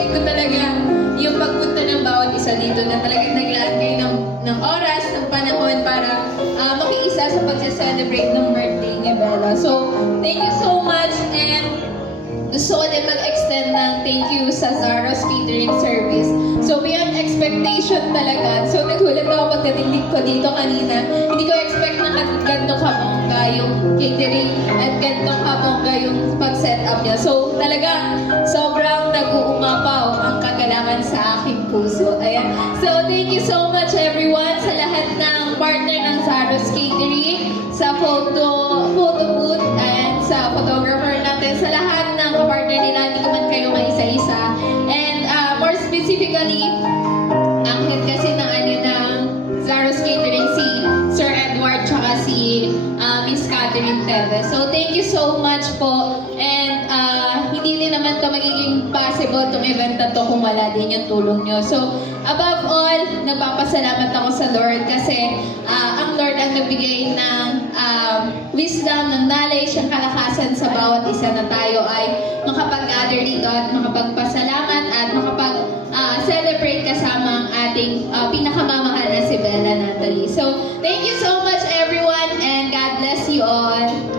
na-appreciate ko talaga yung pagpunta ng bawat isa dito na talagang naglaan kayo ng oras, ng panahon para makiisa sa pag-celebrate ng birthday ni Bella. So, thank you so much, and gusto ko din mag-extend ng thank you sa Zara's Catering Service. So, beyond expectation talaga. So, nagulat ako pagdating ko dito kanina. Hindi ko expect na ganito kabongga yung catering at ganito kabongga yung pag-set up niya. So, talaga, sobrang nag-uumapaw ang kagalakan sa aking puso. Ayan. So, thank you so much everyone sa lahat ng partner ng Zara's Catering, sa photo booth, and sa photographer natin, sa lahat ng kapartner nila. Hindi ko man kayo maisa-isa. And more specifically, ang head kasi ng Zara's Catering, si Sir Edward, tsaka si Miss Catherine Tevez. So, thank you so much po. And hindi din naman to magiging possible itong event na to kung wala din yung tulong nyo. So, above all, nagpapasalamat ako sa Lord kasi ang Lord ang nagbigay ng wisdom, ng knowledge, ng kalakasan sa bawat isa na tayo ay makapag-gather dito at makapagpasalamat at makapag-celebrate kasama ang ating pinakamamahal na si Bella Natalie. So, thank you so much everyone, and God bless you all.